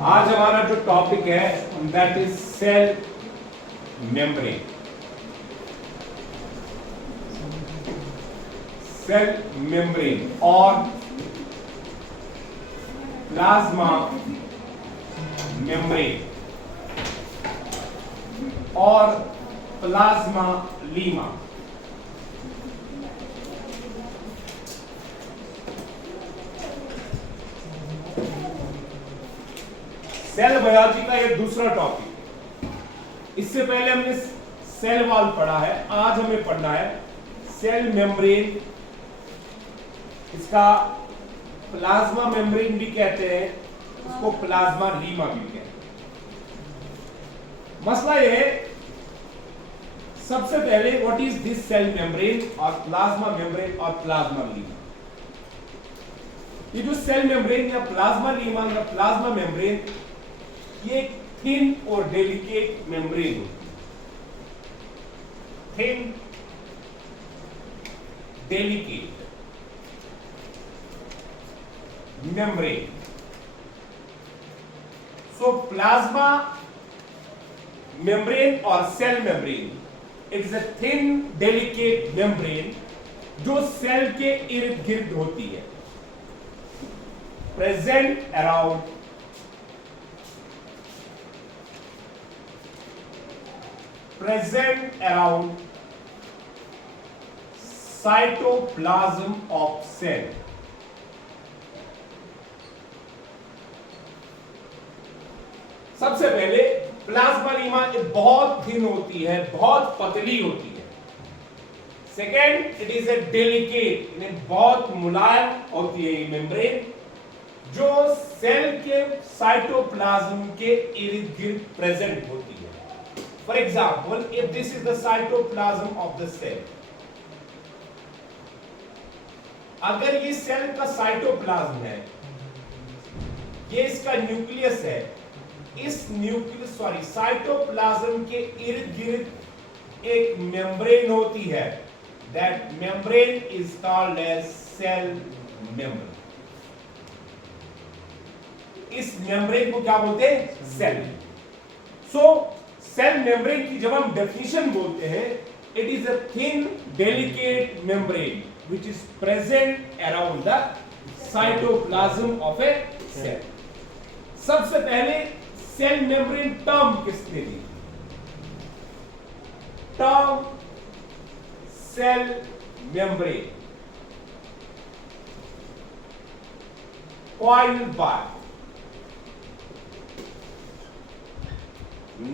आज हमारा जो टॉपिक है that is cell membrane. Cell membrane और प्लाज्मा मेम्ब्रेन और प्लाज्मा लीमा। सेल बायोलॉजी का ये दूसरा टॉपिक। इससे पहले हमने सेल वॉल पढ़ा है, आज हमें पढ़ना है सेल मेम्ब्रेन। इसका प्लाज्मा मेम्ब्रेन भी कहते हैं, उसको प्लाज्मा लीमा भी कहते हैं। मसला ये है, सबसे पहले what is this cell membrane और प्लाज्मा मेम्ब्रेन और प्लाज्मा लीमा। ये जो सेल मेम्ब्रेन या प्लाज्मा लीमा या प्लाज्मा मेम्ब्रेन, ये थिन और डेलिकेट मेम्ब्रेन होती है। Thin delicate membrane. So plasma membrane और cell membrane, it is a thin delicate membrane जो सेल के इर्द गिर्द होती है, present around cytoplasm of cell। सबसे पहले प्लाज्मा लीमा बहुत थिन होती है, बहुत पतली होती है। Second, it is a delicate, इन्हें बहुत मुलायम होती है ये मेम्ब्रेन जो सेल के साइटोप्लाज्म के इर्द गिर्द प्रेजेंट होती है। For example, if this is the cytoplasm of the cell, अगर ये सेल का साइटोप्लाज्म है, ये इसका न्यूक्लियस है, इस न्यूक्लियस साइटोप्लाज्म के इर्द गिर्द एक मेम्ब्रेन होती है। That membrane is called as cell membrane। इस मेम्ब्रेन को क्या बोलते हैं? सेल। सो सेल मेम्ब्रेन की जब हम डेफिनेशन बोलते हैं, it is a thin delicate membrane which is present around the cytoplasm of a cell. सबसे पहले सेल मेम्ब्रेन टर्म किसने दी? Term cell membrane coined by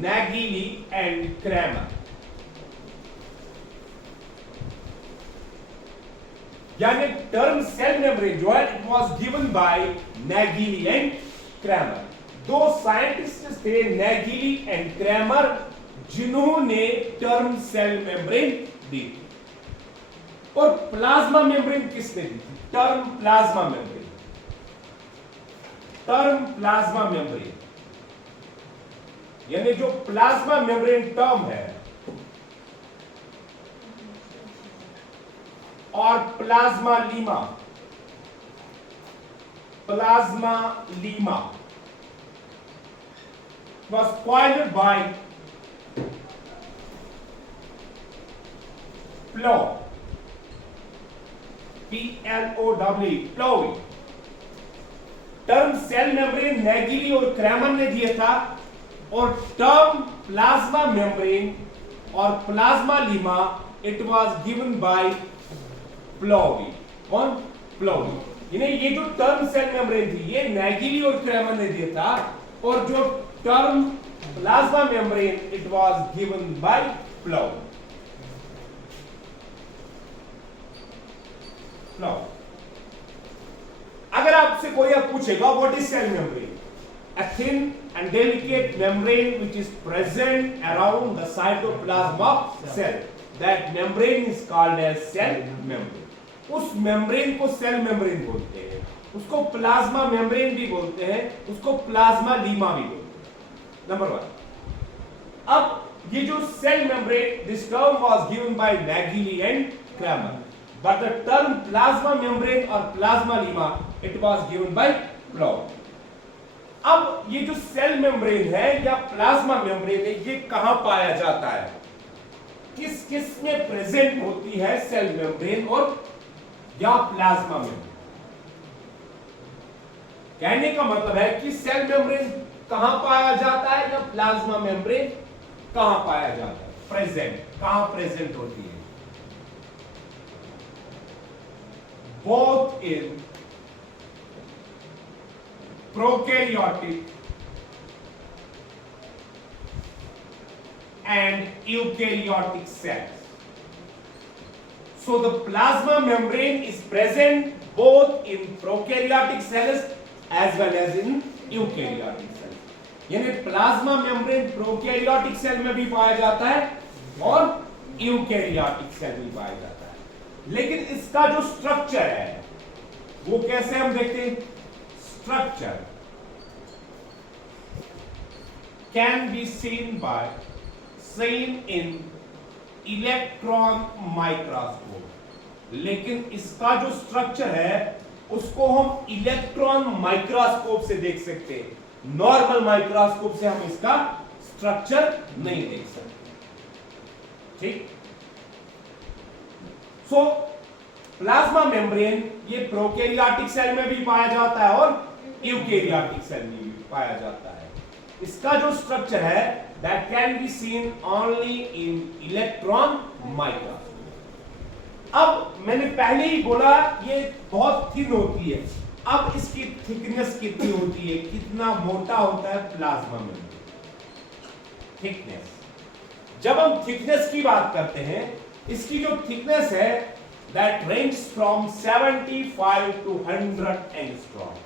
Nageli and Kramer। यानी टर्म सेल मेम्ब्रेन जो है, it was given by Nageli and Kramer। दो scientist थे, Nageli and Kramer, जिन्होंने टर्म सेल मेम्ब्रेन दी। और प्लाज्मा मेम्ब्रेन किसने दी थी? Term plasma membrane. Term plasma membrane यानी जो प्लाज्मा मेम्ब्रेन टर्म है और plasmalemma was coined by Plow, P-L-O-W, Plowey। Term cell membrane Nageli और क्रैमर ने दिया था, और टर्म प्लाज्मा मेम्ब्रेन और plasmalemma it was given by Plowey. कौन? प्लोवी। ये जो टर्म सेल मेम्ब्रेन थी, ये नेगिली और क्रैमर ने दिया था, और जो term plasma membrane it was given by Plowey. अगर आपसे कोई अब पूछेगा what is cell membrane? A thin and delicate membrane which is present around the cytoplasm of cell, that membrane is called as cell membrane। उस membrane को cell membrane बोलते हैं, उसको प्लाज्मा मेम्ब्रेन भी बोलते हैं, उसको प्लाज्मा लीमा भी बोलते हैं। नंबर 1। अब ये जो cell membrane, this term was given by Nageli and Kramer, but the term plasma membrane or plasma lemma, it was given by Plow। अब ये जो सेल मेम्ब्रेन है या प्लाज्मा मेम्ब्रेन है, ये कहां पाया जाता है, किस किस में प्रेजेंट होती है सेल मेम्ब्रेन और या प्लाज्मा मेम्ब्रेन? कहने का मतलब है कि सेल मेम्ब्रेन कहां पाया जाता है या प्लाज्मा मेम्ब्रेन कहां पाया जाता है, प्रेजेंट, कहां प्रेजेंट होती है? Both in prokaryotic and eukaryotic cells. So the plasma membrane is present both in prokaryotic cells as well as in eukaryotic cells. यानी प्लाज्मा मेम्ब्रेन प्रोकैरियोटिक सेल में भी पाया जाता है और यूकैरियोटिक सेल में पाया जाता है, लेकिन इसका जो स्ट्रक्चर है वो कैसे हम देखते हैं? Structure can be seen in electron microscope, लेकिन इसका जो स्ट्रक्चर है उसको हम इलेक्ट्रॉन माइक्रोस्कोप से देख सकते हैं, नॉर्मल माइक्रोस्कोप से हम इसका स्ट्रक्चर नहीं देख सकते। ठीक, सो प्लाज्मा मेम्ब्रेन ये प्रोकैरियोटिक सेल में भी पाया जाता है और यूकैरियोटिक सेल में भी पाया जाता है। इसका जो स्ट्रक्चर है that can be seen only in electron microscope। अब मैंने पहले ही बोला ये बहुत थिन होती है। अब इसकी थिकनेस कितनी होती है, कितना मोटा होता है प्लाज्मा मेम्ब्रेन? थिकनेस, जब हम थिकनेस की बात करते हैं, इसकी जो थिकनेस है that ranges from 75 to 100 angstrom.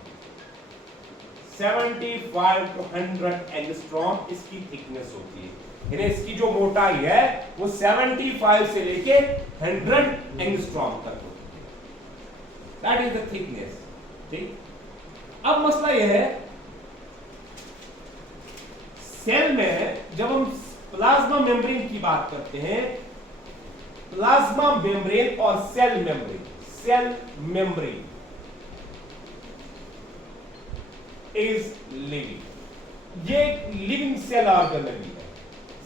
75 to 100 angstrom इसकी थिकनेस होती है, यानी इसकी जो मोटाई है वो 75 से लेके 100 एंगस्ट्रॉम तक होती है। That is the thickness. ठीक, अब मसला यह है सेल में जब हम प्लाज्मा मेम्ब्रेन की बात करते हैं, प्लाज्मा मेम्ब्रेन और सेल मेम्ब्रेन is living, ये लिविंग सेल ऑर्गेनेली है।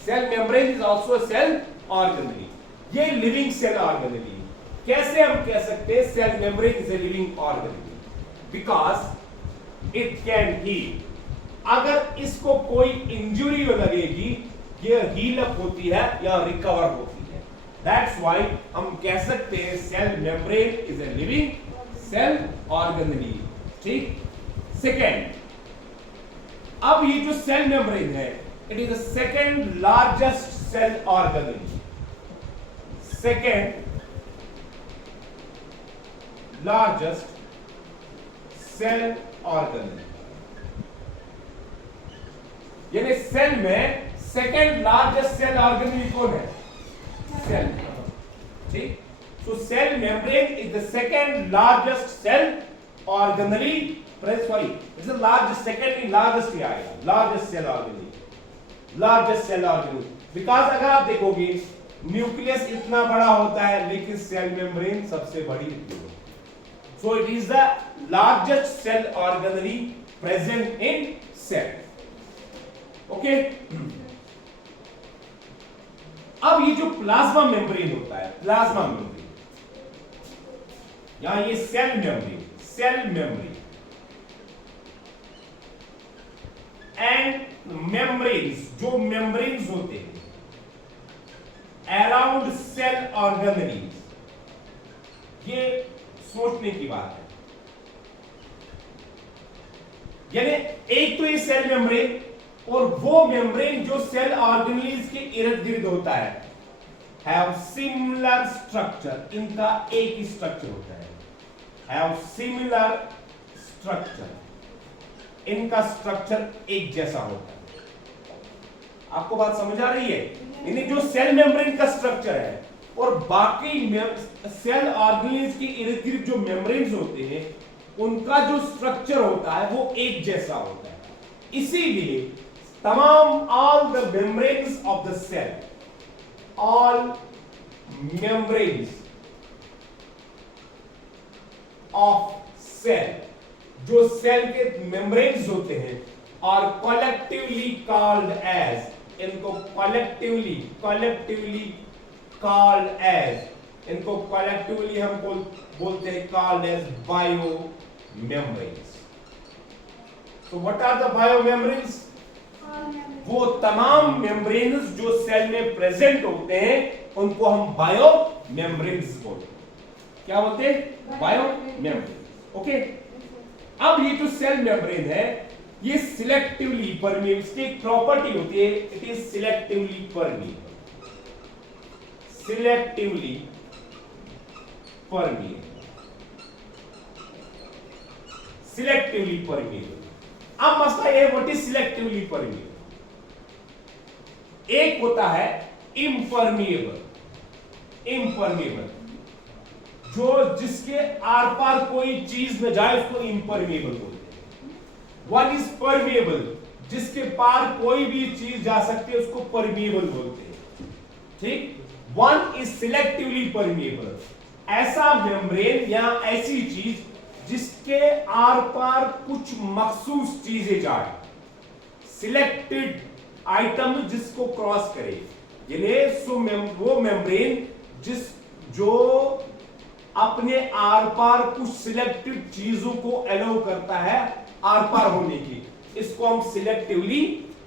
Cell membrane is also cell organelle, ये लिविंग सेल ऑर्गेनेली। कैसे हम कह सकते हैं cell membrane is a living organelle? Because it can heal. अगर इसको कोई इंजुरी लगेगी, ये हील अप होती है या रिकवर होती है। दैट्स व्हाई हम कह सकते हैं cell membrane is a living cell organelle. ठीक, सेकेंड, अब ये जो सेल मेम्ब्रेन है, it is the second largest cell organelle. Second largest cell organelle, यानी सेल में सेकेंड लार्जेस्ट सेल ऑर्गेनेली कौन है? सेल। ठीक, so cell membrane is the second largest cell organelle. Sorry, it's the largest, secondly largest ही आएगा, largest cell organelle, because अगर आप देखोगे न्यूक्लियस इतना बड़ा होता है लेकिन सेल मेम्ब्रेन सबसे बड़ी होती है। So it is the largest cell organelle present in cell. Okay? अब ये जो प्लाज्मा मेम्ब्रेन होता है, प्लाज्मा मेम्ब्रेन, यहां ये सेल मेम्ब्रेन एंड मेम्ब्रेन्स, जो मेम्ब्रेन्स होते हैं अराउंड सेल ऑर्गेनेलीज, ये सोचने की बात है। यानी एक तो ये सेल मेम्ब्रेन और वो मेम्ब्रेन जो सेल ऑर्गेनेलीज के इर्द गिर्द होता है, हैव सिमिलर स्ट्रक्चर, इनका एक ही स्ट्रक्चर होता है, हैव सिमिलर स्ट्रक्चर, इनका स्ट्रक्चर एक जैसा होता है। आपको बात समझ आ रही है? यानी जो सेल मेम्ब्रेन का स्ट्रक्चर है और बाकी सेल ऑर्गेनेल्स के इर्द गिर्द जो मेम्ब्रेन्स होते हैं उनका जो स्ट्रक्चर होता है वो एक जैसा होता है। इसीलिए तमाम all the membranes of the cell, all membranes of cell, जो सेल के मेम्ब्रेन्स होते हैं और collectively called as, इनको collectively called as, इनको collectively हम बोलते हैं called as biomembranes. So what are the biomembranes? वो तमाम मेम्ब्रेन्स जो सेल में प्रेजेंट होते हैं उनको हम बायो मेम्ब्रेन्स बोलते हैं। क्या बोलते हैं? Bio membrane. ओके, अब ये जो सेल मेम्ब्रेन है ये सिलेक्टिवली परमिएबल, इसकी एक प्रॉपर्टी होती है, it is selectively permeable, selectively permeable, selectively permeable. अब मसला ये व्हाट इज सिलेक्टिवली परमिएबल। एक होता है इम्परमिएबल, इम्परमिएबल जो जिसके आर पार कोई चीज न जाए उसको इम्परमिएबल बोलते हैं। वन इज परमिएबल, जिसके पार कोई भी चीज जा सकती है उसको परमिएबल बोलते हैं। ठीक, वन इज सिलेक्टिवली परमिएबल, ऐसा मेम्ब्रेन या ऐसी चीज जिसके आर पार कुछ मखसूस चीजें जाए, सिलेक्टेड आइटम जिसको क्रॉस करे, यानी वो मेम्ब्रेन जो अपने आर पार कुछ सिलेक्टेड चीजों को अलाउ करता है आर पार होने की, इसको हम सिलेक्टिवली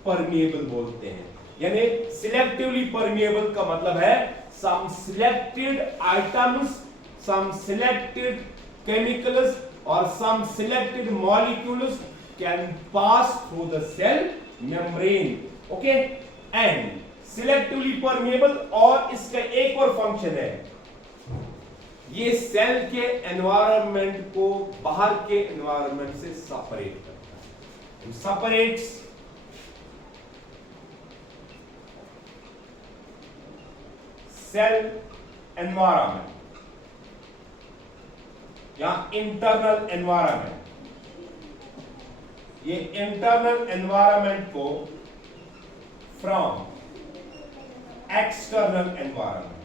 परमिएबल बोलते हैं। यानी सिलेक्टिवली परमिएबल का मतलब है some selected items, some selected chemicals or some selected molecules can pass through the cell membrane. Okay, and selectively permeable, और इसका एक और फंक्शन है, ये सेल के एनवायरनमेंट को बाहर के एनवायरनमेंट से सेपरेट करता है, सेपरेट्स सेल एनवायरनमेंट या इंटरनल एनवायरनमेंट, ये इंटरनल एनवायरनमेंट को फ्रॉम एक्सटर्नल एनवायरनमेंट,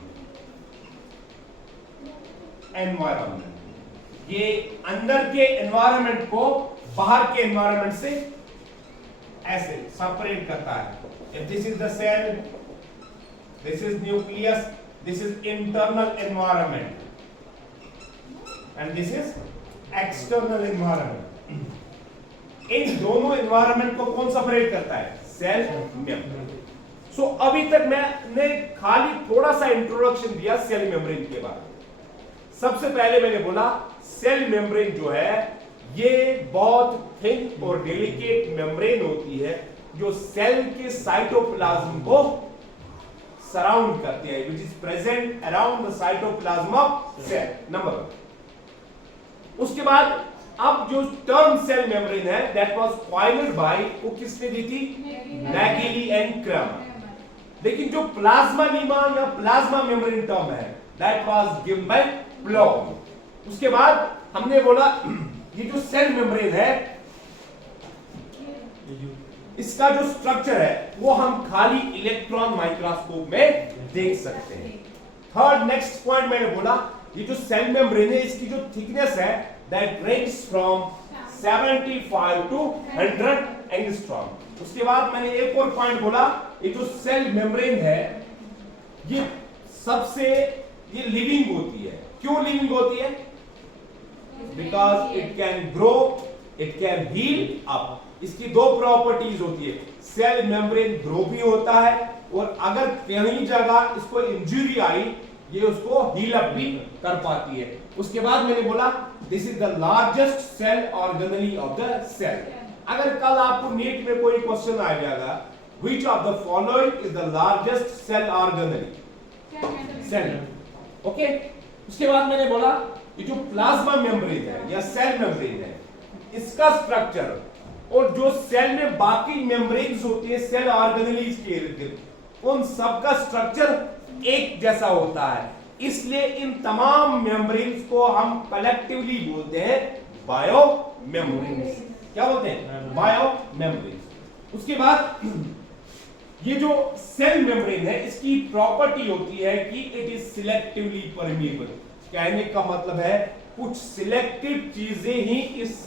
ये अंदर के एनवायरनमेंट को बाहर के एनवायरनमेंट से ऐसे सेपरेट करता है। If this is the cell, this is nucleus, this is internal environment and this is external environment। इन दोनों एनवायरनमेंट को कौन सेपरेट करता है? Cell membrane. सो अभी तक मैंने खाली थोड़ा सा इंट्रोडक्शन दिया सेल मेम्ब्रेन के बारे में। सबसे पहले मैंने बोला सेल मेम्ब्रेन जो है ये बहुत थिन और डेलिकेट मेम्ब्रेन होती है जो सेल के साइटोप्लाज्म को सराउंड करती है, which is present around the cytoplasm of cell। Number 1। उसके बाद अब जो टर्म सेल मेम्ब्रेन है दैट वाज कॉइन्ड बाय, वो किसने दी थी? मैगिली एंड क्रैमर। लेकिन जो प्लाज्मा लीमा या प्लाज्मा मेम्ब्रेन टर्म है दैट वाज गिवन बाय ब्लॉम। उसके बाद हमने बोला ये जो सेल मेम्ब्रेन है इसका जो स्ट्रक्चर है वो हम खाली इलेक्ट्रॉन माइक्रोस्कोप में देख सकते हैं। थर्ड नेक्स्ट पॉइंट मैंने बोला ये जो सेल मेम्ब्रेन है इसकी जो थिकनेस है that range from 75 to 100 angstrom. उसके बाद मैंने एक और पॉइंट बोला ये जो सेल मेम्ब्रेन है ये सबसे ये लिविंग होती है। क्यों लिविंग होती है? Because it can grow, it can heal up. इसकी दो प्रॉपर्टीज होती है, सेल मेम्ब्रेन ग्रो भी होता है और अगर कहीं जगह इसको इंजरी आई ये उसको हील अप भी कर पाती है। उसके बाद मैंने बोला this is the largest cell organelle of the cell. अगर कल आपको नीट में कोई क्वेश्चन आ जाएगा which of the following is the largest cell organelle cell, okay. उसके बाद मैंने बोला ये जो प्लाज्मा मेम्ब्रेन है या सेल मेम्ब्रेन है इसका स्ट्रक्चर और जो सेल में बाकी मेम्ब्रेन्स होती है सेल ऑर्गेनलीज के इर्द गिर्द उन सबका स्ट्रक्चर एक जैसा होता है, इसलिए इन तमाम मेम्ब्रेन्स को हम कलेक्टिवली बोलते हैं बायो मेम्ब्रेन्स। क्या बोलते हैं? Bio membranes. उसके बाद ये जो सेल मेम्ब्रेन है इसकी प्रॉपर्टी होती है कि इट इज सिलेक्टिवली परमिएबल। कहने का मतलब है कुछ सिलेक्टेड चीजें ही इस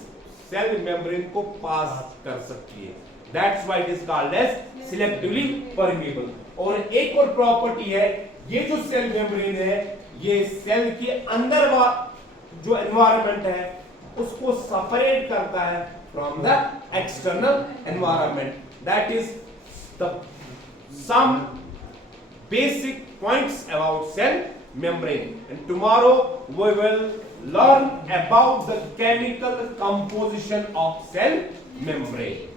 सेल मेम्ब्रेन को पास कर सकती है। That's why it is called as selectively permeable. और एक और प्रॉपर्टी है, ये जो सेल मेम्ब्रेन है ये सेल के अंदर जो एनवायरनमेंट है उसको सेपरेट करता है from the external environment. That is the some basic points about cell membrane, and tomorrow we will learn about the chemical composition of cell membrane.